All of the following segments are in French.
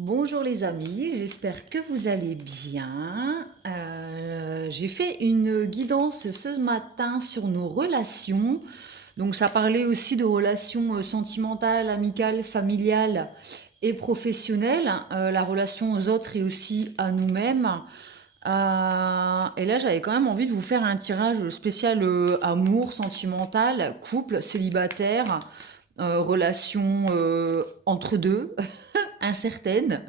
Bonjour les amis, j'espère que vous allez bien. J'ai fait une guidance ce matin sur nos relations. Donc ça parlait aussi de relations sentimentales, amicales, familiales et professionnelles. La relation aux autres et aussi à nous-mêmes. Et là j'avais quand même envie de vous faire un tirage spécial amour, sentimental, couple, célibataire, relation entre deux. Incertaine,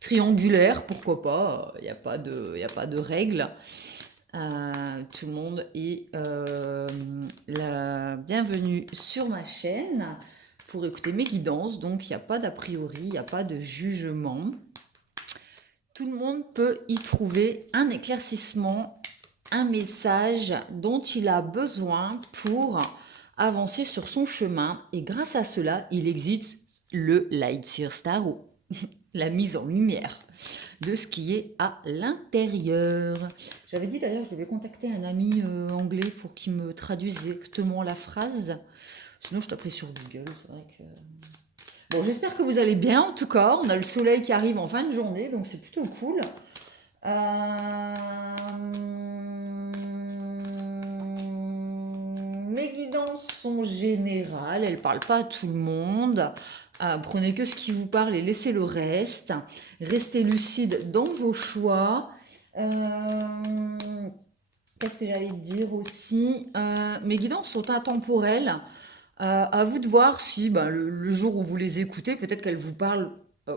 triangulaire, pourquoi pas, il n'y a pas de, y a pas de règle. Tout le monde est la bienvenue sur ma chaîne pour écouter mes guidances, donc il n'y a pas d'a priori, il n'y a pas de jugement. Tout le monde peut y trouver un éclaircissement, un message dont il a besoin pour avancer sur son chemin, et grâce à cela, il existe le Lightseer Tarot, la mise en lumière de ce qui est à l'intérieur. J'avais dit d'ailleurs que je devais contacter un ami anglais pour qu'il me traduise exactement la phrase. Sinon, je taperai sur Google. C'est vrai que. Bon, j'espère que vous allez bien en tout cas. On a le soleil qui arrive en fin de journée, donc c'est plutôt cool. Mes guidances sont générales, elles ne parlent pas à tout le monde. Prenez que ce qui vous parle et laissez le reste. Restez lucide dans vos choix. Qu'est-ce que j'allais dire aussi? Mes guidances sont intemporelles. À vous de voir si le jour où vous les écoutez, peut-être qu'elles vous parlent,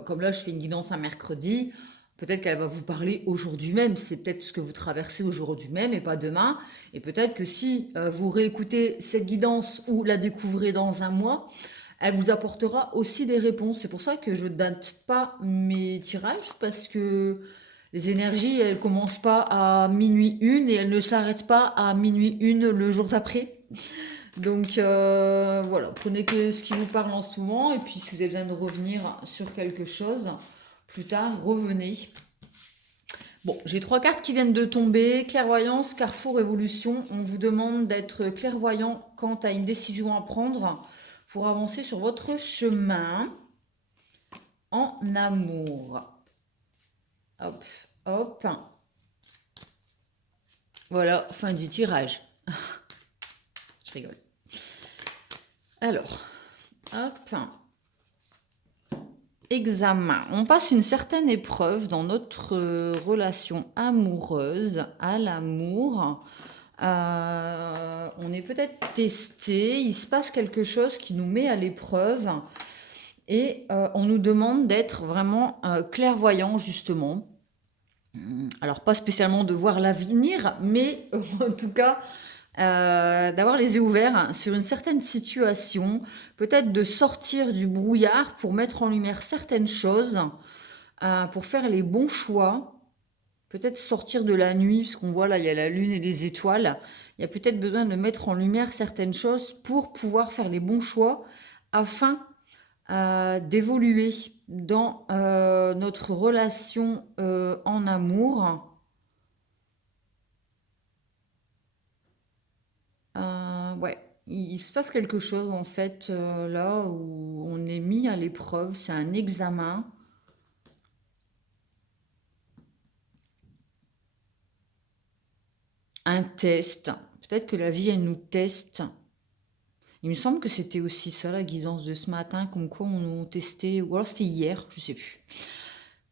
comme là je fais une guidance un mercredi, peut-être qu'elle va vous parler aujourd'hui même, c'est peut-être ce que vous traversez aujourd'hui même et pas demain. Et peut-être que si vous réécoutez cette guidance ou la découvrez dans un mois, elle vous apportera aussi des réponses. C'est pour ça que je ne date pas mes tirages, parce que les énergies, elles commencent pas à minuit une et elles ne s'arrêtent pas à minuit une le jour d'après. Donc voilà, prenez que ce qui vous parle en ce moment, et puis si vous avez besoin de revenir sur quelque chose, plus tard, revenez. Bon, j'ai 3 cartes qui viennent de tomber. Clairvoyance, Carrefour, Évolution. On vous demande d'être clairvoyant quant à une décision à prendre pour avancer sur votre chemin en amour. Hop, hop. Voilà, fin du tirage. Je rigole. Alors, hop. Examen. On passe une certaine épreuve dans notre relation amoureuse, à l'amour. On est peut-être testé, il se passe quelque chose qui nous met à l'épreuve, et on nous demande d'être vraiment clairvoyant, justement. Alors pas spécialement de voir l'avenir, mais en tout cas d'avoir les yeux ouverts sur une certaine situation, peut-être de sortir du brouillard pour mettre en lumière certaines choses, pour faire les bons choix, peut-être sortir de la nuit, parce qu'on voit là, il y a la lune et les étoiles, il y a peut-être besoin de mettre en lumière certaines choses pour pouvoir faire les bons choix, afin d'évoluer dans notre relation en amour. Ouais, il se passe quelque chose en fait là où on est mis à l'épreuve, c'est un examen. Un test. Peut-être que la vie, elle nous teste. Il me semble que c'était aussi ça la guidance de ce matin, comme quoi on nous testait, ou alors c'était hier, je sais plus.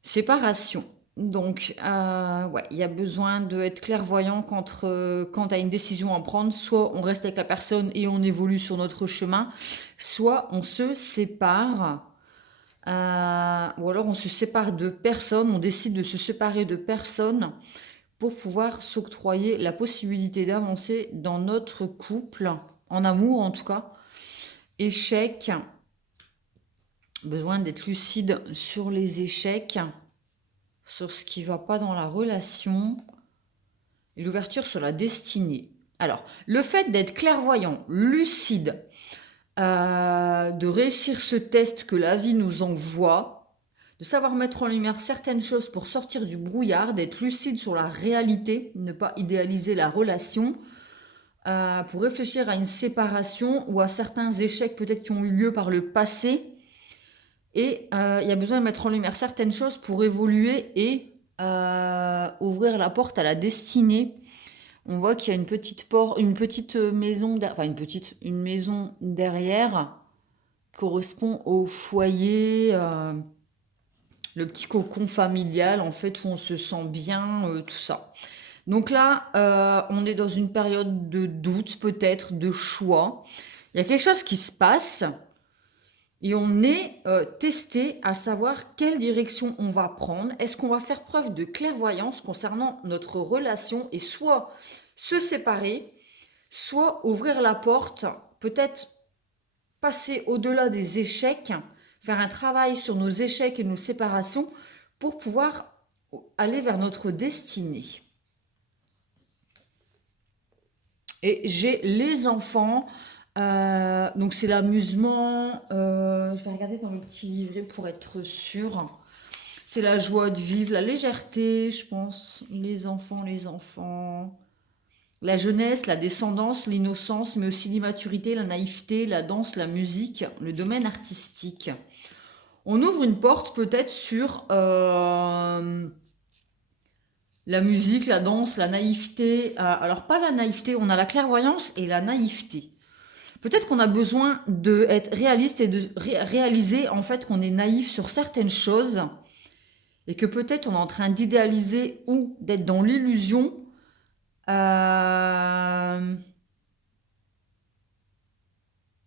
Séparation. Donc, ouais, il y a besoin d'être clairvoyant quant à une décision à prendre. Soit on reste avec la personne et on évolue sur notre chemin, soit on se sépare. Ou alors on se sépare de personnes, on décide de se séparer de personnes pour pouvoir s'octroyer la possibilité d'avancer dans notre couple, en amour en tout cas. Échec, besoin d'être lucide sur les échecs, sur ce qui ne va pas dans la relation, et l'ouverture sur la destinée. Alors, le fait d'être clairvoyant, lucide, de réussir ce test que la vie nous envoie, de savoir mettre en lumière certaines choses pour sortir du brouillard, d'être lucide sur la réalité, ne pas idéaliser la relation, pour réfléchir à une séparation ou à certains échecs peut-être qui ont eu lieu par le passé, Et il y a besoin de mettre en lumière certaines choses pour évoluer et ouvrir la porte à la destinée. On voit qu'il y a une petite maison, enfin une maison derrière correspond au foyer, le petit cocon familial en fait où on se sent bien, tout ça. Donc là, on est dans une période de doute peut-être, de choix. Il y a quelque chose qui se passe et on est testé à savoir quelle direction on va prendre. Est-ce qu'on va faire preuve de clairvoyance concernant notre relation et soit se séparer, soit ouvrir la porte, peut-être passer au-delà des échecs, faire un travail sur nos échecs et nos séparations pour pouvoir aller vers notre destinée. Et j'ai les enfants, donc c'est l'amusement. Je vais regarder dans le petit livret pour être sûre. C'est la joie de vivre, la légèreté, je pense. Les enfants, les enfants. La jeunesse, la descendance, l'innocence, mais aussi l'immaturité, la naïveté, la danse, la musique, le domaine artistique. On ouvre une porte peut-être sur la musique, la danse, la naïveté. Alors pas la naïveté, on a la clairvoyance et la naïveté. Peut-être qu'on a besoin d'être réaliste et de réaliser en fait qu'on est naïf sur certaines choses et que peut-être on est en train d'idéaliser ou d'être dans l'illusion.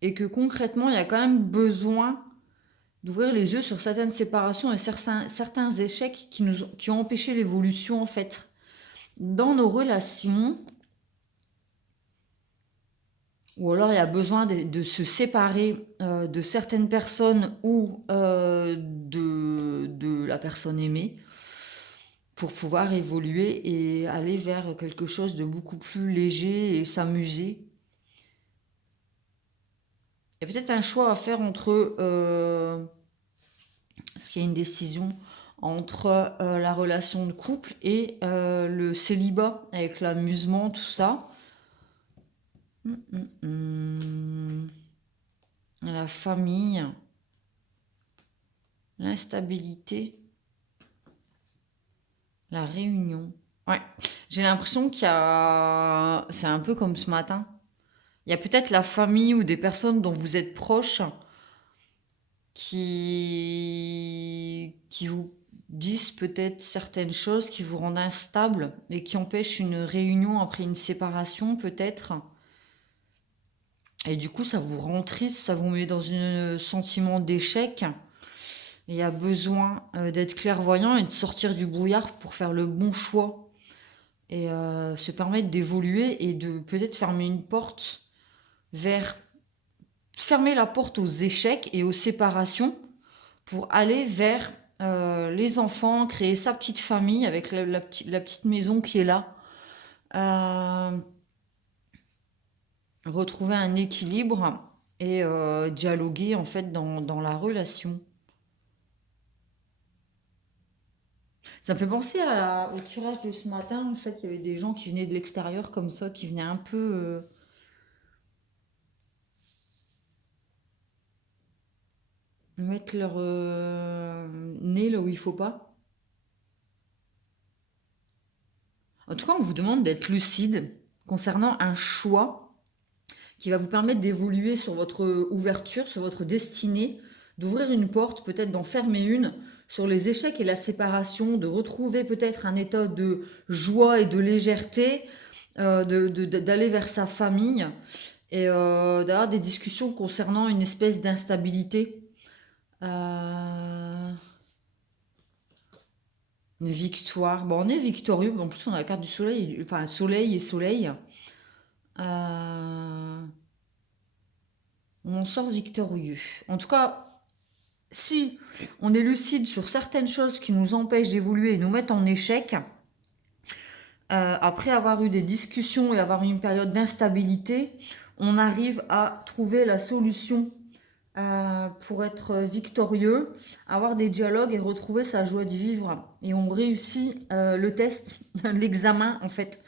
Et que concrètement, il y a quand même besoin d'ouvrir les yeux sur certaines séparations et certains échecs qui ont empêché l'évolution en fait dans nos relations. Ou alors il y a besoin de se séparer de certaines personnes ou de la personne aimée pour pouvoir évoluer et aller vers quelque chose de beaucoup plus léger et s'amuser. Il y a peut-être un choix à faire entre, parce qu'il y a une décision entre la relation de couple et le célibat avec l'amusement, tout ça. La famille, l'instabilité, la réunion. Ouais, j'ai l'impression qu'il y a... C'est un peu comme ce matin. Il y a peut-être la famille ou des personnes dont vous êtes proches qui vous disent peut-être certaines choses qui vous rendent instable et qui empêchent une réunion après une séparation peut-être. Et du coup, ça vous rend triste, ça vous met dans un sentiment d'échec. Et il y a besoin d'être clairvoyant et de sortir du brouillard pour faire le bon choix et se permettre d'évoluer et de peut-être fermer la porte aux échecs et aux séparations pour aller vers les enfants, créer sa petite famille avec la petite maison qui est là. Retrouver un équilibre et dialoguer en fait dans la relation. Ça me fait penser au tirage de ce matin. En fait, il y avait des gens qui venaient de l'extérieur comme ça, qui venaient un peu mettre leur nez là où il faut pas. En tout cas, on vous demande d'être lucide concernant un choix qui va vous permettre d'évoluer sur votre ouverture, sur votre destinée, d'ouvrir une porte, peut-être d'en fermer une, sur les échecs et la séparation, de retrouver peut-être un état de joie et de légèreté, d'aller vers sa famille et d'avoir des discussions concernant une espèce d'instabilité. Une victoire. Bon, on est victorieux. En plus, on a la carte du soleil, enfin soleil et soleil. On en sort victorieux. En tout cas, si on est lucide sur certaines choses qui nous empêchent d'évoluer et nous mettent en échec, après avoir eu des discussions et avoir eu une période d'instabilité, on arrive à trouver la solution pour être victorieux, avoir des dialogues et retrouver sa joie de vivre. Et on réussit le test, l'examen en fait.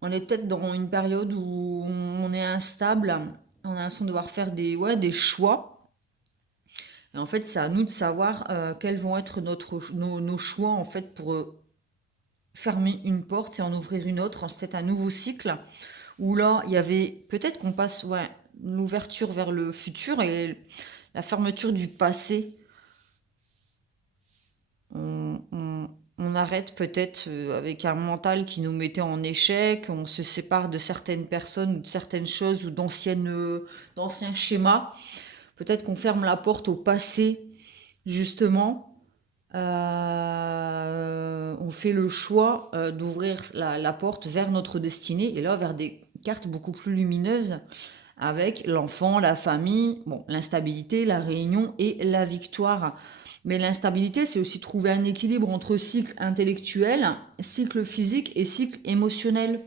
On est peut-être dans une période où on est instable, on a l'impression de devoir faire des choix. Et en fait, c'est à nous de savoir quels vont être nos choix en fait pour fermer une porte et en ouvrir une autre. C'était un nouveau cycle où là, il y avait peut-être qu'on passe l'ouverture vers le futur et la fermeture du passé. On arrête peut-être avec un mental qui nous mettait en échec, on se sépare de certaines personnes ou de certaines choses ou d'anciens schémas. Peut-être qu'on ferme la porte au passé, justement. On fait le choix d'ouvrir la porte vers notre destinée et là vers des cartes beaucoup plus lumineuses avec l'enfant, la famille, bon, l'instabilité, la réunion et la victoire. Mais l'instabilité, c'est aussi trouver un équilibre entre cycle intellectuel, cycle physique et cycle émotionnel.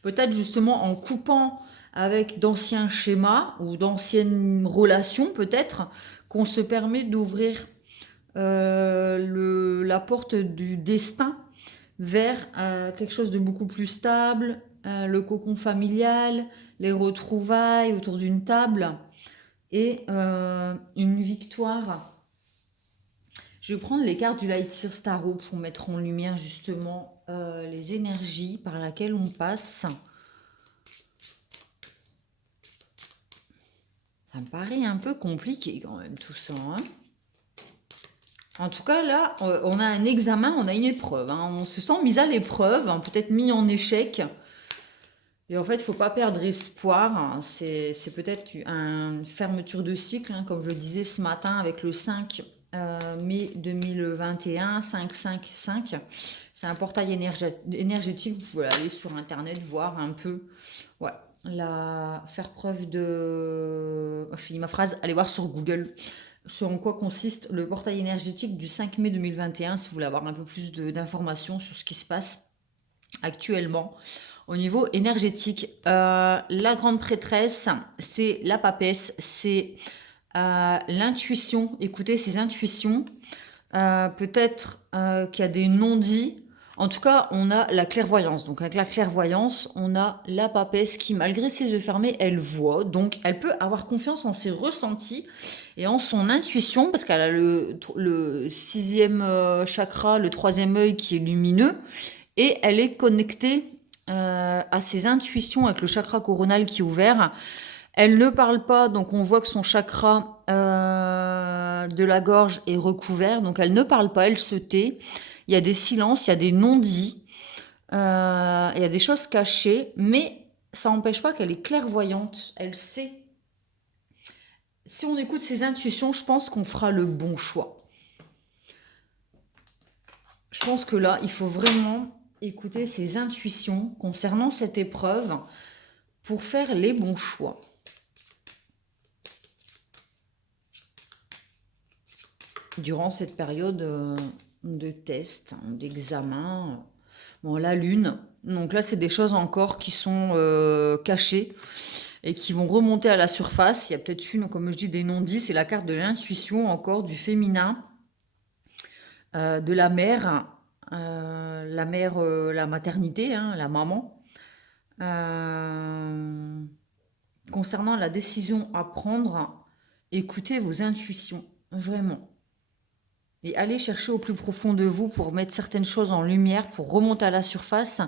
Peut-être justement en coupant avec d'anciens schémas ou d'anciennes relations, peut-être, qu'on se permet d'ouvrir la porte du destin vers quelque chose de beaucoup plus stable, le cocon familial, les retrouvailles autour d'une table et une victoire. Je vais prendre les cartes du Lightseer Tarot pour mettre en lumière justement les énergies par lesquelles on passe. Ça me paraît un peu compliqué quand même tout ça. Hein. En tout cas, là, on a un examen, on a une épreuve. Hein. On se sent mis à l'épreuve, hein, peut-être mis en échec. Et en fait, il ne faut pas perdre espoir. Hein. C'est peut-être une fermeture de cycle, hein, comme je le disais ce matin avec le 5 mai 2021, 555. C'est un portail énergétique. Vous pouvez aller sur Internet, voir un peu. Ouais, faire preuve de... Je finis ma phrase, allez voir sur Google sur en quoi consiste le portail énergétique du 5 mai 2021, si vous voulez avoir un peu plus d'informations sur ce qui se passe actuellement au niveau énergétique. La grande prêtresse, c'est la papesse, c'est l'intuition, écoutez ses intuitions. Peut-être qu'il y a des non-dits. En tout cas, on a la clairvoyance. Donc avec la clairvoyance, on a la papesse qui, malgré ses yeux fermés, elle voit. Donc elle peut avoir confiance en ses ressentis et en son intuition, parce qu'elle a le sixième chakra, le troisième œil qui est lumineux, et elle est connectée à ses intuitions avec le chakra coronal qui est ouvert. Elle ne parle pas, donc on voit que son chakra de la gorge est recouvert, donc elle ne parle pas, elle se tait. Il y a des silences, il y a des non-dits, il y a des choses cachées, mais ça n'empêche pas qu'elle est clairvoyante, elle sait. Si on écoute ses intuitions, je pense qu'on fera le bon choix. Je pense que là, il faut vraiment écouter ses intuitions concernant cette épreuve pour faire les bons choix. Durant cette période de test, d'examen, bon, la lune, donc là c'est des choses encore qui sont cachées et qui vont remonter à la surface. Il y a peut-être une, comme je dis, des non-dits, c'est la carte de l'intuition encore, du féminin, de la mère, la maternité, hein, la maman. Concernant la décision à prendre, écoutez vos intuitions, vraiment. Et allez chercher au plus profond de vous pour mettre certaines choses en lumière, pour remonter à la surface,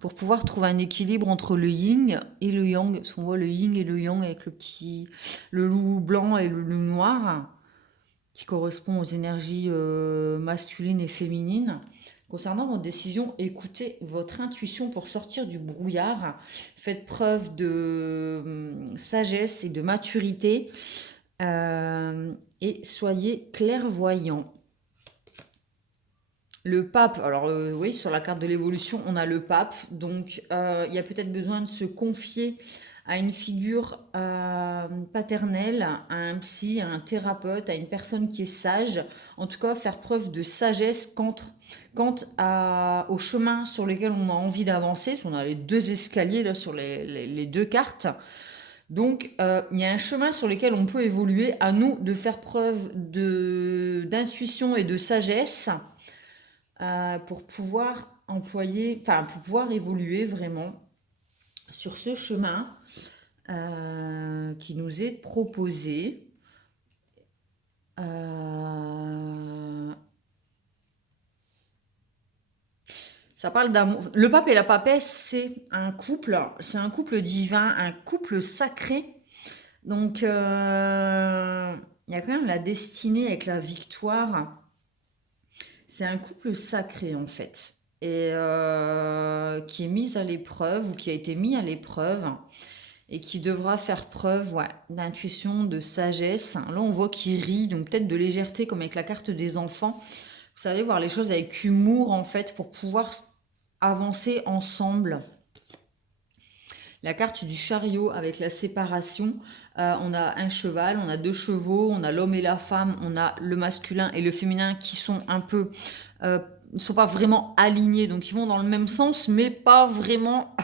pour pouvoir trouver un équilibre entre le yin et le yang. Parce qu'on voit le yin et le yang avec le loup blanc et le loup noir, qui correspond aux énergies masculines et féminines. Concernant votre décision, écoutez votre intuition pour sortir du brouillard. Faites preuve de sagesse et de maturité et soyez clairvoyants. Le pape, alors oui, sur la carte de l'évolution, on a le pape. Donc, il y a peut-être besoin de se confier à une figure paternelle, à un psy, à un thérapeute, à une personne qui est sage. En tout cas, faire preuve de sagesse quant au chemin sur lequel on a envie d'avancer. On a les deux escaliers là, sur les deux cartes. Donc, il y a un chemin sur lequel on peut évoluer. À nous de faire preuve d'intuition et de sagesse pour pouvoir pour pouvoir évoluer vraiment sur ce chemin qui nous est proposé. Euh, Ça parle d'amour. Le pape et la papesse, c'est un couple divin, un couple sacré. Donc, il y a quand même la destinée avec la victoire. C'est un couple sacré, en fait. Et qui est mis à l'épreuve, ou qui a été mis à l'épreuve, et qui devra faire preuve, ouais, d'intuition, de sagesse. Là, on voit qu'il rit, donc peut-être de légèreté, comme avec la carte des enfants. Vous savez, voir les choses avec humour, en fait, pour pouvoir avancer ensemble. La carte du chariot avec la séparation, on a un cheval, on a deux chevaux, on a l'homme et la femme, on a le masculin et le féminin qui sont un peu, ne sont pas vraiment alignés, donc ils vont dans le même sens, mais pas vraiment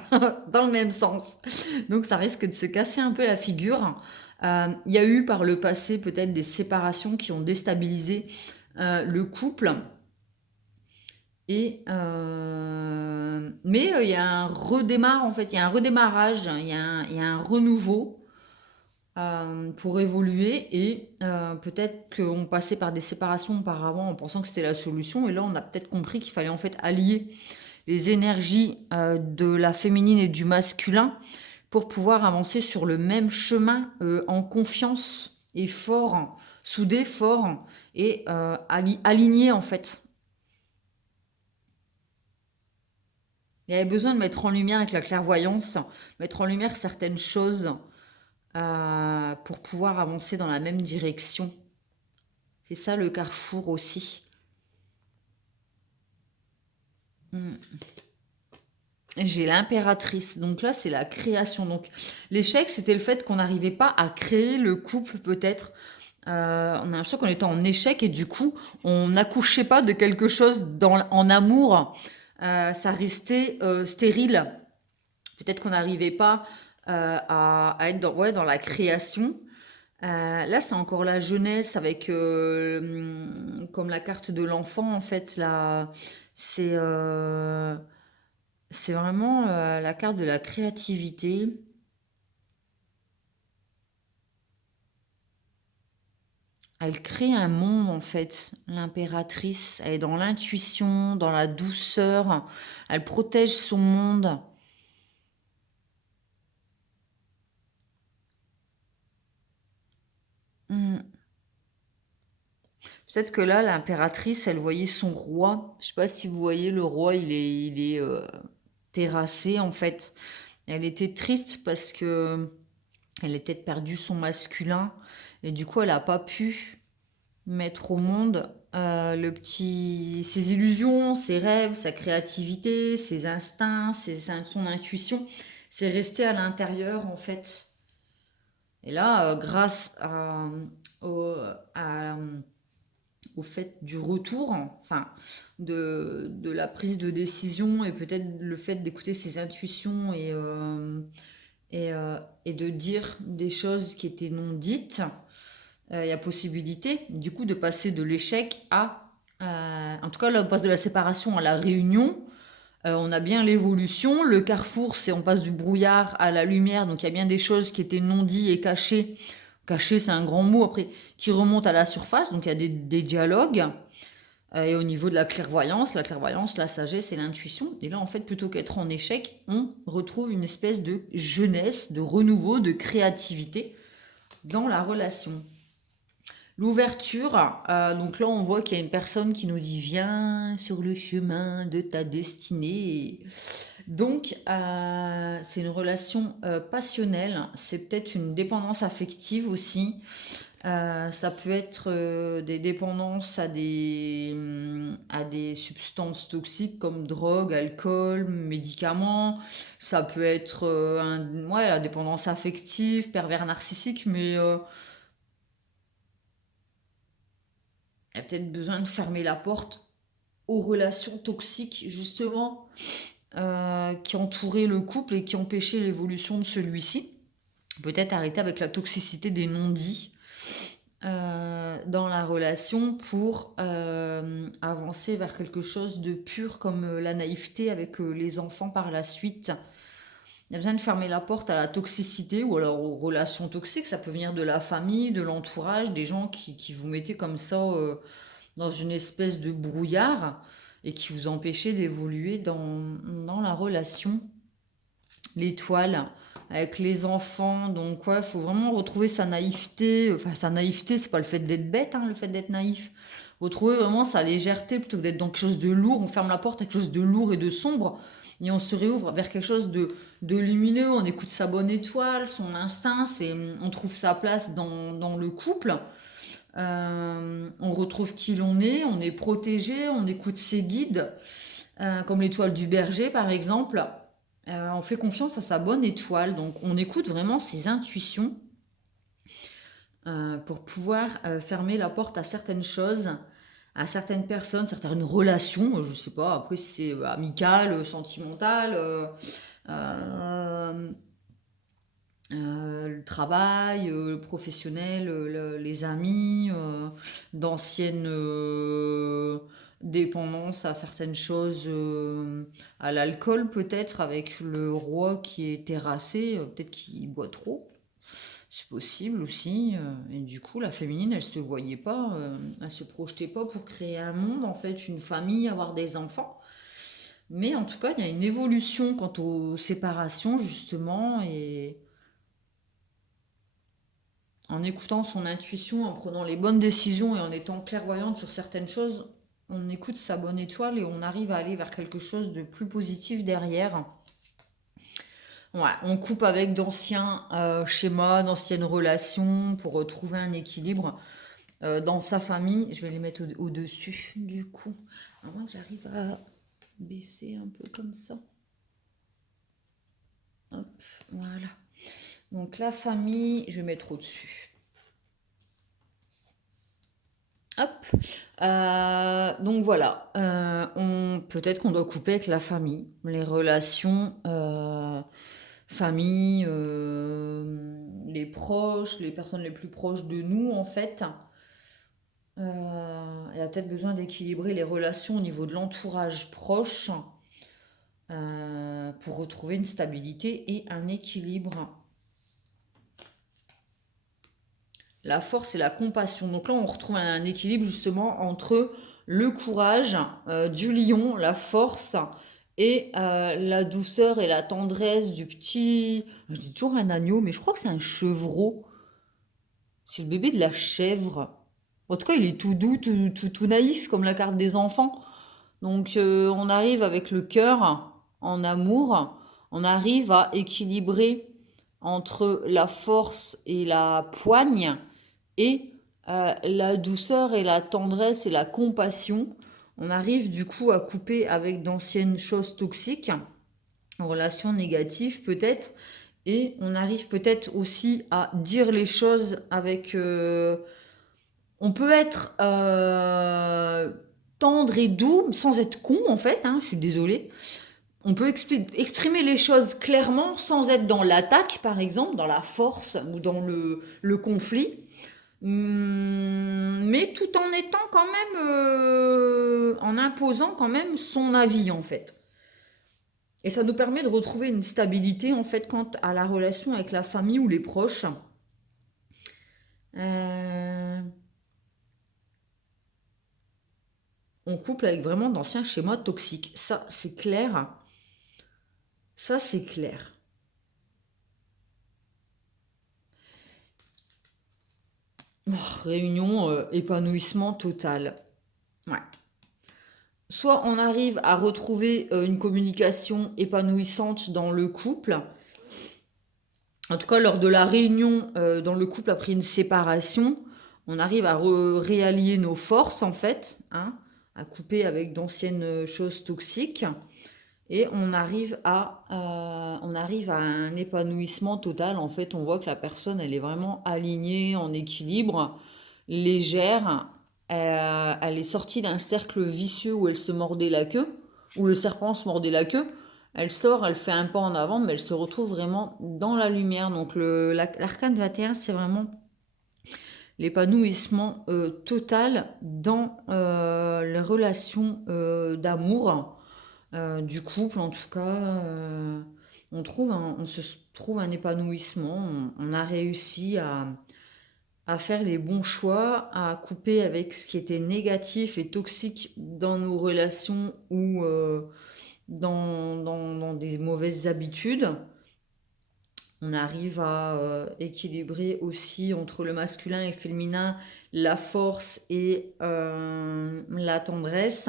dans le même sens. Donc ça risque de se casser un peu la figure. Il y a eu par le passé peut-être des séparations qui ont déstabilisé le couple. Mais il y a un redémarrage en fait, il y a un redémarrage, il y a un renouveau pour évoluer et peut-être qu'on passait par des séparations auparavant en pensant que c'était la solution et là on a peut-être compris qu'il fallait en fait allier les énergies de la féminine et du masculin pour pouvoir avancer sur le même chemin en confiance et fort, soudé, fort et aligné en fait. Il y avait besoin de mettre en lumière avec la clairvoyance, mettre en lumière certaines choses pour pouvoir avancer dans la même direction. C'est ça le carrefour aussi. Hmm. J'ai l'impératrice. Donc là, c'est la création. Donc l'échec, c'était le fait qu'on n'arrivait pas à créer le couple peut-être. On a un choc, on était en échec et du coup, on n'accouchait pas de quelque chose en amour. Ça restait stérile. Peut-être qu'on n'arrivait pas à être dans, ouais, dans la création. Là, c'est encore la jeunesse avec comme la carte de l'enfant, en fait, là, c'est euh, c'est vraiment la carte de la créativité. Elle crée un monde, en fait, l'impératrice. Elle est dans l'intuition, dans la douceur. Elle protège son monde. Hmm. Peut-être que là, l'impératrice, elle voyait son roi. Je sais pas si vous voyez, le roi, il est terrassé, en fait. Elle était triste parce que elle a peut-être perdu son masculin et du coup, elle n'a pas pu mettre au monde ses illusions, ses rêves, sa créativité, ses instincts, son intuition. C'est resté à l'intérieur, en fait. Et là, grâce au, à, au fait du retour, enfin, de la prise de décision et peut-être le fait d'écouter ses intuitions et de dire des choses qui étaient non dites, il y a possibilité du coup de passer de l'échec en tout cas là on passe de la séparation à la réunion. On a bien l'évolution, le carrefour c'est on passe du brouillard à la lumière, donc il y a bien des choses qui étaient non dites et cachées. Caché, c'est un grand mot après, qui remonte à la surface, donc il y a des dialogues. Et au niveau de la clairvoyance, la sagesse et l'intuition. Et là, en fait, plutôt qu'être en échec, on retrouve une espèce de jeunesse, de renouveau, de créativité dans la relation. L'ouverture, donc là, on voit qu'il y a une personne qui nous dit viens sur le chemin de ta destinée. Donc, c'est une relation passionnelle, c'est peut-être une dépendance affective aussi. Ça peut être des dépendances à des substances toxiques comme drogue, alcool, médicaments. Ça peut être ouais, la dépendance affective, pervers narcissique, mais il y a peut-être besoin de fermer la porte aux relations toxiques, justement, qui entouraient le couple et qui empêchaient l'évolution de celui-ci. Peut-être arrêter avec la toxicité des non-dits dans la relation pour avancer vers quelque chose de pur comme la naïveté avec les enfants par la suite. Il y a besoin de fermer la porte à la toxicité ou alors aux relations toxiques. Ça peut venir de la famille, de l'entourage, des gens qui vous mettaient comme ça dans une espèce de brouillard et qui vous empêchaient d'évoluer dans la relation. L'étoile avec les enfants. Donc, ouais, il faut vraiment retrouver sa naïveté. Enfin, sa naïveté, c'est pas le fait d'être bête, hein, le fait d'être naïf. Retrouver vraiment sa légèreté plutôt que d'être dans quelque chose de lourd. On ferme la porte à quelque chose de lourd et de sombre. Et on se réouvre vers quelque chose de lumineux. On écoute sa bonne étoile, son instinct. On trouve sa place dans le couple. On retrouve qui l'on est. On est protégé. On écoute ses guides. Comme l'étoile du berger, par exemple. On fait confiance à sa bonne étoile, donc on écoute vraiment ses intuitions pour pouvoir fermer la porte à certaines choses, à certaines personnes, certaines relations, je sais pas, après si c'est amical, sentimental, euh, le travail, le professionnel, les amis, d'anciennes dépendances à certaines choses, à l'alcool peut-être, avec le roi qui est terrassé, peut-être qu'il boit trop. C'est possible aussi. Et du coup, la féminine, elle se voyait pas, elle se projetait pas pour créer un monde, en fait, une famille, avoir des enfants. Mais en tout cas, il y a une évolution quant aux séparations, justement, et en écoutant son intuition, en prenant les bonnes décisions et en étant clairvoyante sur certaines choses, on écoute sa bonne étoile et on arrive à aller vers quelque chose de plus positif derrière. Ouais, on coupe avec d'anciens schémas, d'anciennes relations pour retrouver un équilibre dans sa famille. Je vais les mettre au-dessus du coup. À moins que j'arrive à baisser un peu comme ça. Hop, voilà. Donc la famille, je vais mettre au-dessus. Hop. Donc voilà. Peut-être qu'on doit couper avec la famille, les relations, famille, les proches, les personnes les plus proches de nous en fait. Il y a peut-être besoin d'équilibrer les relations au niveau de l'entourage proche pour retrouver une stabilité et un équilibre. La force et la compassion. Donc là, on retrouve un équilibre justement entre le courage du lion, la force et la douceur et la tendresse du petit. Je dis toujours un agneau, mais je crois que c'est un chevreau. C'est le bébé de la chèvre. En tout cas, il est tout doux, tout naïf, comme la carte des enfants. Donc, on arrive avec le cœur en amour, on arrive à équilibrer entre la force et la poigne et la douceur et la tendresse et la compassion. On arrive du coup à couper avec d'anciennes choses toxiques, en relations négatives peut-être, et on arrive peut-être aussi à dire les choses avec... on peut être tendre et doux sans être con en fait, hein, je suis désolée. On peut exprimer les choses clairement sans être dans l'attaque par exemple, dans la force ou dans le conflit. Mais tout en étant quand même, en imposant quand même son avis en fait. Et ça nous permet de retrouver une stabilité en fait quant à la relation avec la famille ou les proches. Euh, on couple avec vraiment d'anciens schémas toxiques. Ça, c'est clair. Ça, c'est clair. Oh, réunion, épanouissement total. Ouais. Soit on arrive à retrouver une communication épanouissante dans le couple, en tout cas lors de la réunion dans le couple après une séparation, on arrive à réallier nos forces en fait, hein, à couper avec d'anciennes choses toxiques et on arrive à un épanouissement total. En fait, on voit que la personne elle est vraiment alignée, en équilibre, légère. Elle est sortie d'un cercle vicieux où elle se mordait la queue, où le serpent se mordait la queue. Elle sort, elle fait un pas en avant, mais elle se retrouve vraiment dans la lumière. Donc l'arcane 21, c'est vraiment l'épanouissement total dans les relations d'amour, du couple en tout cas. on se trouve un épanouissement, on a réussi à faire les bons choix, à couper avec ce qui était négatif et toxique dans nos relations ou dans des mauvaises habitudes. On arrive à équilibrer aussi entre le masculin et le féminin, la force et la tendresse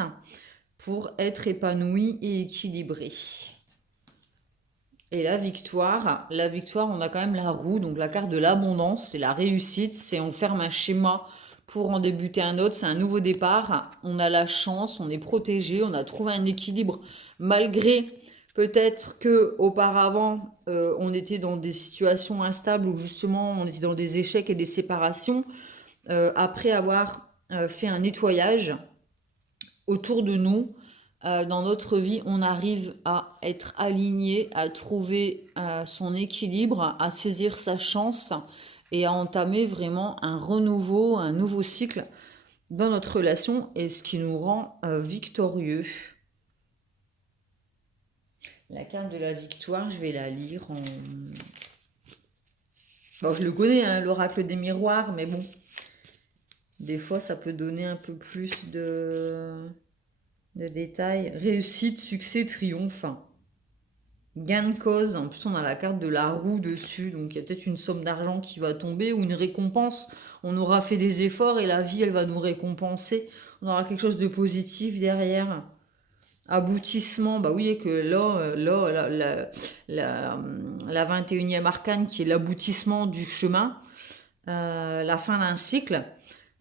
pour être épanoui et équilibré. Et la victoire, on a quand même la roue, donc la carte de l'abondance, c'est la réussite, c'est on ferme un schéma pour en débuter un autre, c'est un nouveau départ, on a la chance, on est protégé, on a trouvé un équilibre malgré peut-être que auparavant on était dans des situations instables où justement on était dans des échecs et des séparations. Après avoir fait un nettoyage autour de nous, dans notre vie, on arrive à être aligné, à trouver son équilibre, à saisir sa chance et à entamer vraiment un renouveau, un nouveau cycle dans notre relation et ce qui nous rend victorieux. La carte de la victoire, je vais la lire en... Bon, je le connais, hein, l'oracle des miroirs, mais bon, des fois, ça peut donner un peu plus de détails. Réussite, succès, triomphe. Gain de cause. En plus, on a la carte de la roue dessus. Donc, il y a peut-être une somme d'argent qui va tomber ou une récompense. On aura fait des efforts et la vie, elle va nous récompenser. On aura quelque chose de positif derrière. Aboutissement, bah oui, que là la 21e arcane qui est l'aboutissement du chemin, la fin d'un cycle.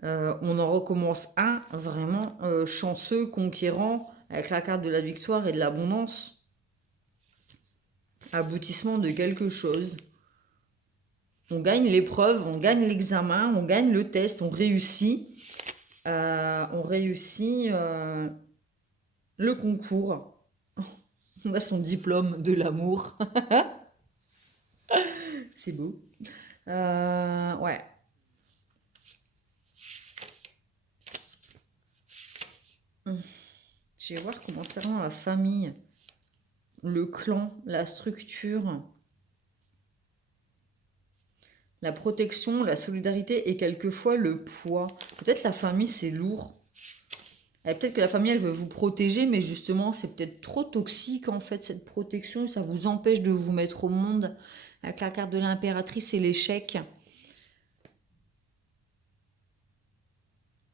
On en recommence un vraiment chanceux, conquérant, avec la carte de la victoire et de l'abondance. Aboutissement de quelque chose. On gagne l'épreuve, on gagne l'examen, on gagne le test, on réussit. Le concours. On a son diplôme de l'amour. C'est beau. Ouais. Je vais voir comment ça rend la famille, le clan, la structure, la protection, la solidarité et quelquefois le poids. Peut-être la famille, c'est lourd. Peut-être que la famille, elle veut vous protéger, mais justement, c'est peut-être trop toxique, en fait, cette protection. Ça vous empêche de vous mettre au monde. Avec la carte de l'impératrice et l'échec.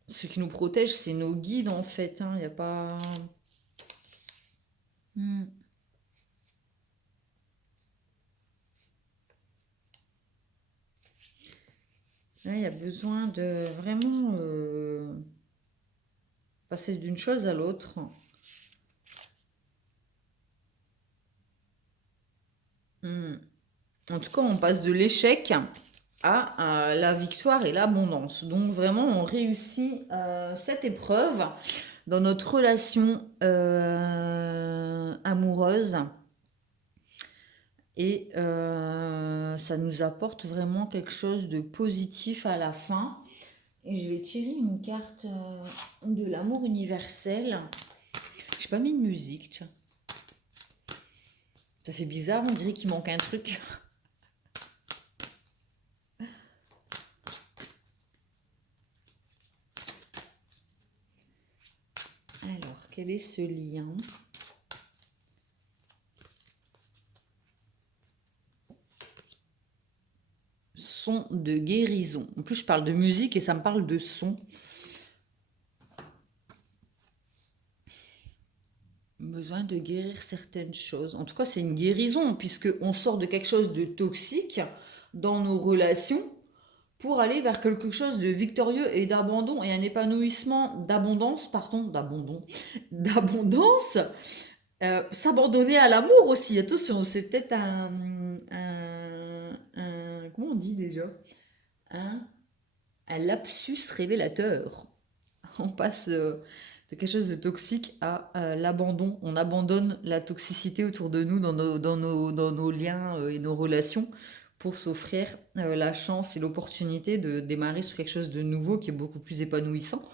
Ce qui nous protège, c'est nos guides, en fait. Il n'y a pas... Là, il y a besoin de vraiment passer d'une chose à l'autre. En tout cas, on passe de l'échec à la victoire et l'abondance. Donc vraiment, on réussit cette épreuve dans notre relation amoureuse. Et ça nous apporte vraiment quelque chose de positif à la fin. Et je vais tirer une carte de l'amour universel. J'ai pas mis de musique, tiens. Ça fait bizarre, on dirait qu'il manque un truc. Alors, quel est ce lien ? Son de guérison. En plus, je parle de musique et ça me parle de son. Besoin de guérir certaines choses. En tout cas, c'est une guérison, puisqu'on sort de quelque chose de toxique dans nos relations pour aller vers quelque chose de victorieux et d'abandon et un épanouissement d'abondance, d'abondance. S'abandonner à l'amour aussi, attention, c'est peut-être comment on dit déjà, un lapsus révélateur. On passe de quelque chose de toxique à l'abandon. On abandonne la toxicité autour de nous dans nos liens et nos relations pour s'offrir la chance et l'opportunité de démarrer sur quelque chose de nouveau qui est beaucoup plus épanouissant.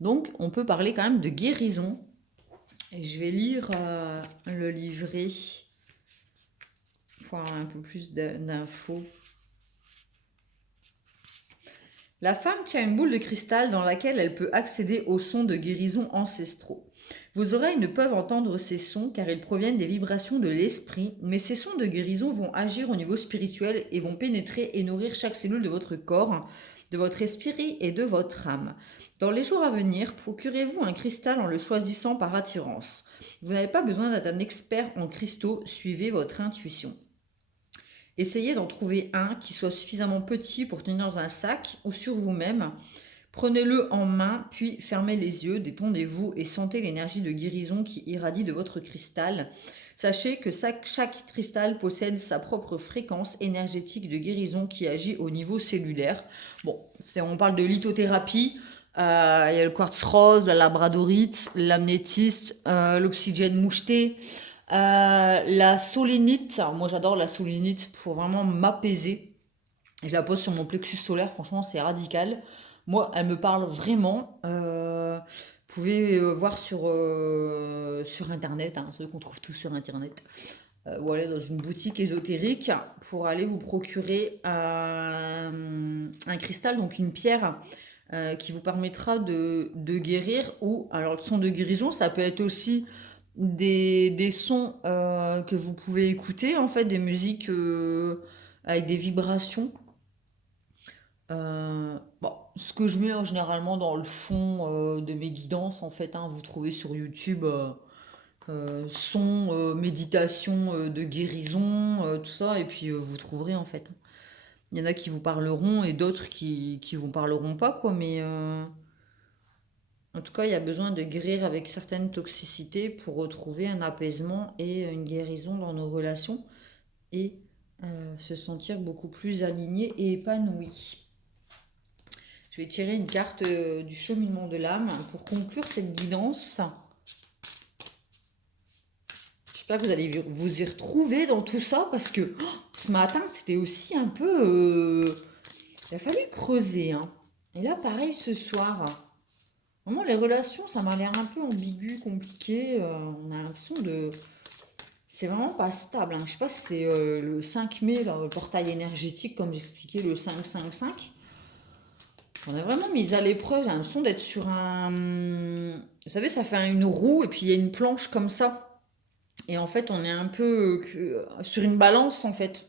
Donc, on peut parler quand même de guérison. Et je vais lire le livret pour avoir un peu plus d'infos. La femme tient une boule de cristal dans laquelle elle peut accéder aux sons de guérison ancestraux. Vos oreilles ne peuvent entendre ces sons car ils proviennent des vibrations de l'esprit, mais ces sons de guérison vont agir au niveau spirituel et vont pénétrer et nourrir chaque cellule de votre corps, de votre esprit et de votre âme. Dans les jours à venir, procurez-vous un cristal en le choisissant par attirance. Vous n'avez pas besoin d'être un expert en cristaux, suivez votre intuition. Essayez d'en trouver un qui soit suffisamment petit pour tenir dans un sac ou sur vous-même. Prenez-le en main, puis fermez les yeux, détendez-vous et sentez l'énergie de guérison qui irradie de votre cristal. Sachez que chaque cristal possède sa propre fréquence énergétique de guérison qui agit au niveau cellulaire. Bon, on parle de lithothérapie. Il y a le quartz rose, la labradorite, l'amnéthyste, l'obsidienne mouchetée. La solénite, alors moi j'adore la solénite pour vraiment m'apaiser. Je la pose sur mon plexus solaire, franchement c'est radical. Moi elle me parle vraiment. Vous pouvez voir sur internet, hein, ceux qu'on trouve tous sur internet. Ou aller dans une boutique ésotérique pour aller vous procurer un cristal, donc une pierre qui vous permettra de guérir. Ou alors le son de guérison, ça peut être aussi des sons que vous pouvez écouter, en fait, des musiques avec des vibrations. Bon, ce que je mets généralement dans le fond de mes guidances, en fait, hein, vous trouvez sur YouTube son, méditation de guérison, tout ça, et puis vous trouverez en fait. Il y en a qui vous parleront et d'autres qui vous parleront pas, quoi, mais en tout cas, il y a besoin de guérir avec certaines toxicités pour retrouver un apaisement et une guérison dans nos relations et se sentir beaucoup plus aligné et épanoui. Je vais tirer une carte du cheminement de l'âme pour conclure cette guidance. J'espère que vous allez vous y retrouver dans tout ça parce que ce matin, c'était aussi un peu... il a fallu creuser. Hein. Et là, pareil, ce soir. Vraiment, les relations, ça m'a l'air un peu ambigu, compliqué. On a l'impression de... C'est vraiment pas stable. Hein. Je sais pas si c'est le 5 mai, là, le portail énergétique, comme j'expliquais, le 555. On a vraiment mis à l'épreuve. J'ai l'impression d'être sur un... Vous savez, ça fait une roue et puis il y a une planche comme ça. Et en fait, on est un peu sur une balance, en fait.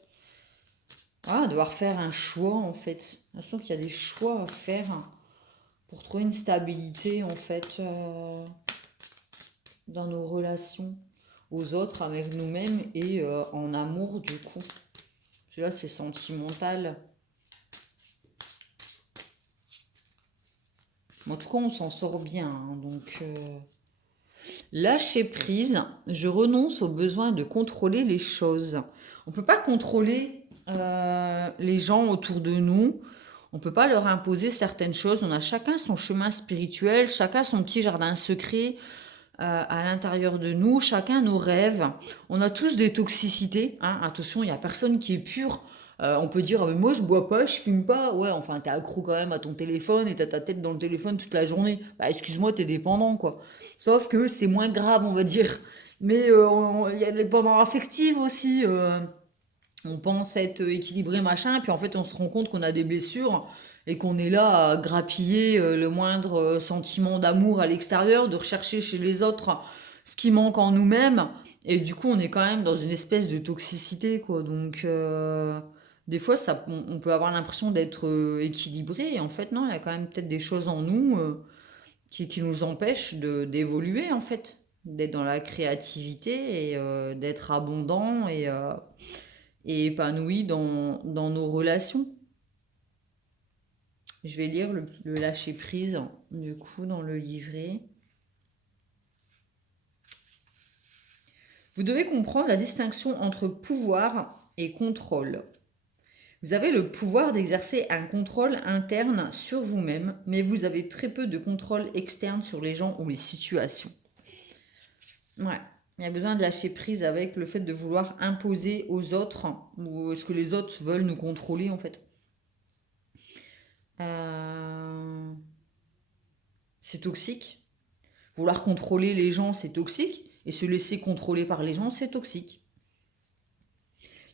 Ah, devoir faire un choix, en fait. J'ai l'impression qu'il y a des choix à faire pour trouver une stabilité, en fait, dans nos relations aux autres, avec nous-mêmes et en amour, du coup. Parce que là, c'est sentimental. En tout cas, on s'en sort bien. Hein, donc, lâcher prise, je renonce au besoin de contrôler les choses. On ne peut pas contrôler les gens autour de nous. On ne peut pas leur imposer certaines choses. On a chacun son chemin spirituel, chacun son petit jardin secret à l'intérieur de nous, chacun nos rêves. On a tous des toxicités. Hein. Attention, il n'y a personne qui est pur. On peut dire, moi je bois pas, je fume pas. Ouais, enfin, t'es accro quand même à ton téléphone et t'as ta tête dans le téléphone toute la journée. Bah, excuse-moi, t'es dépendant, quoi. Sauf que c'est moins grave, on va dire. Mais il y a les dépendants affectifs aussi. On pense être équilibré, machin, puis en fait, on se rend compte qu'on a des blessures et qu'on est là à grappiller le moindre sentiment d'amour à l'extérieur, de rechercher chez les autres ce qui manque en nous-mêmes. Et du coup, on est quand même dans une espèce de toxicité, quoi. Donc, des fois, on peut avoir l'impression d'être équilibré. Et en fait, non, il y a quand même peut-être des choses en nous qui nous empêchent d'évoluer, en fait. D'être dans la créativité et d'être abondant et épanoui dans nos relations. Je vais lire le lâcher prise, du coup, dans le livret. Vous devez comprendre la distinction entre pouvoir et contrôle. Vous avez le pouvoir d'exercer un contrôle interne sur vous-même, mais vous avez très peu de contrôle externe sur les gens ou les situations. Ouais. Il y a besoin de lâcher prise avec le fait de vouloir imposer aux autres, ou est-ce que les autres veulent nous contrôler, en fait. C'est toxique. Vouloir contrôler les gens, c'est toxique. Et se laisser contrôler par les gens, c'est toxique.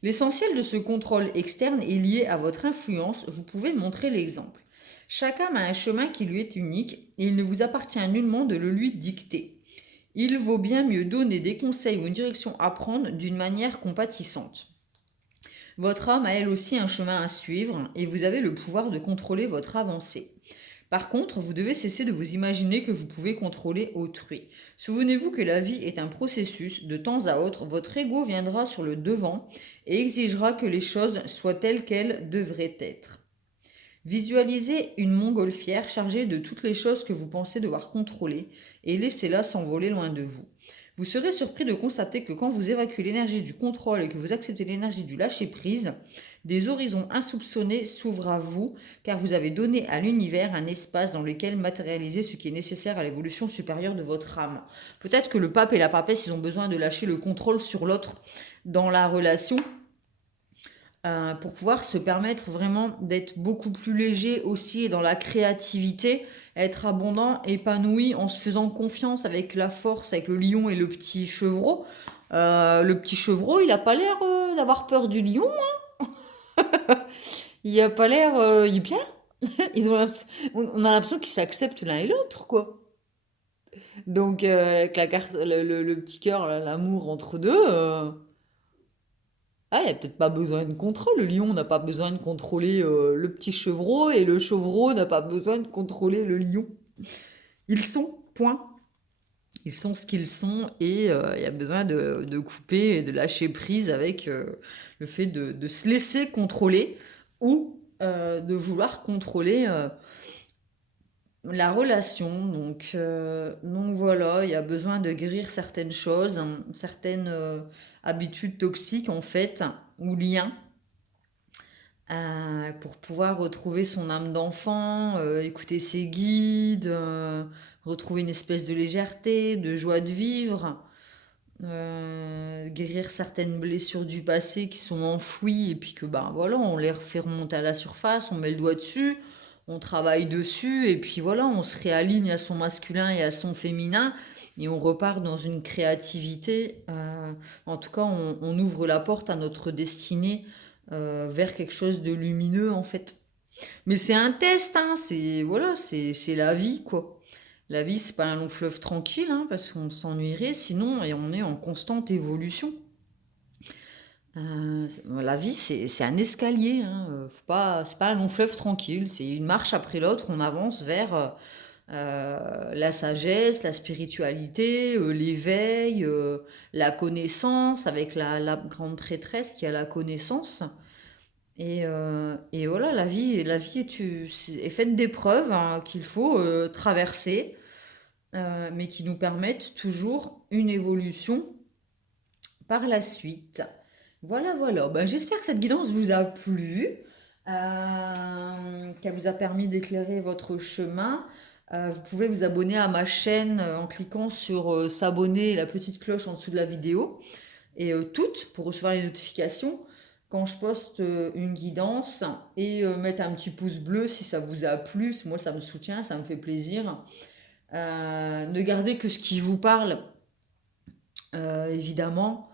L'essentiel de ce contrôle externe est lié à votre influence, vous pouvez montrer l'exemple. Chaque âme a un chemin qui lui est unique et il ne vous appartient nullement de le lui dicter. Il vaut bien mieux donner des conseils ou une direction à prendre d'une manière compatissante. Votre âme a elle aussi un chemin à suivre et vous avez le pouvoir de contrôler votre avancée. Par contre, vous devez cesser de vous imaginer que vous pouvez contrôler autrui. Souvenez-vous que la vie est un processus, de temps à autre, votre ego viendra sur le devant et exigera que les choses soient telles qu'elles devraient être. Visualisez une montgolfière chargée de toutes les choses que vous pensez devoir contrôler et laissez-la s'envoler loin de vous. Vous serez surpris de constater que quand vous évacuez l'énergie du contrôle et que vous acceptez l'énergie du lâcher-prise, des horizons insoupçonnés s'ouvrent à vous car vous avez donné à l'univers un espace dans lequel matérialiser ce qui est nécessaire à l'évolution supérieure de votre âme. Peut-être que le pape et la papesse, ils ont besoin de lâcher le contrôle sur l'autre dans la relation pour pouvoir se permettre vraiment d'être beaucoup plus léger aussi et dans la créativité, être abondant, épanoui en se faisant confiance avec la force, avec le lion et le petit chevreau. Le petit chevreau, il a pas l'air d'avoir peur du lion, hein. Il a pas l'air, il est bien. On a l'impression qu'ils s'acceptent l'un et l'autre, quoi. Donc avec la carte, le petit cœur, l'amour entre deux. Ah, il n'y a peut-être pas besoin de contrôle. Le lion n'a pas besoin de contrôler le petit chevreau et le chevreau n'a pas besoin de contrôler le lion. Ils sont, point. Ils sont ce qu'ils sont et il y a besoin de couper et de lâcher prise avec le fait de se laisser contrôler ou de vouloir contrôler la relation. Donc voilà, il y a besoin de guérir certaines choses, hein, certaines habitudes toxiques en fait, ou liens, pour pouvoir retrouver son âme d'enfant, écouter ses guides, retrouver une espèce de légèreté, de joie de vivre, guérir certaines blessures du passé qui sont enfouies et puis que ben voilà, on les refait remonter à la surface, on met le doigt dessus, on travaille dessus et puis voilà, on se réaligne à son masculin et à son féminin et on repart dans une créativité. En tout cas, on ouvre la porte à notre destinée vers quelque chose de lumineux en fait. Mais c'est un test, hein, c'est voilà, c'est la vie quoi. La vie, c'est pas un long fleuve tranquille, hein, parce qu'on s'ennuierait sinon, et on est en constante évolution. La vie, c'est un escalier, hein, c'est pas un long fleuve tranquille, c'est une marche après l'autre, on avance vers la sagesse, la spiritualité, l'éveil, la connaissance, avec la grande prêtresse qui a la connaissance. Et voilà, la vie est faite d'épreuves hein, qu'il faut traverser mais qui nous permettent toujours une évolution par la suite. Voilà, voilà. Ben, j'espère que cette guidance vous a plu, qu'elle vous a permis d'éclairer votre chemin. Vous pouvez vous abonner à ma chaîne en cliquant sur s'abonner et la petite cloche en dessous de la vidéo. Et toutes pour recevoir les notifications quand je poste une guidance et mettre un petit pouce bleu si ça vous a plu. Moi, ça me soutient, ça me fait plaisir. Ne gardez que ce qui vous parle, évidemment,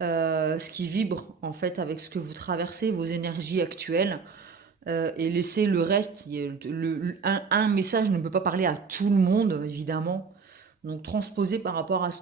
ce qui vibre en fait avec ce que vous traversez, vos énergies actuelles, et laissez le reste. Un message ne peut pas parler à tout le monde, évidemment. Donc transposer par rapport à ce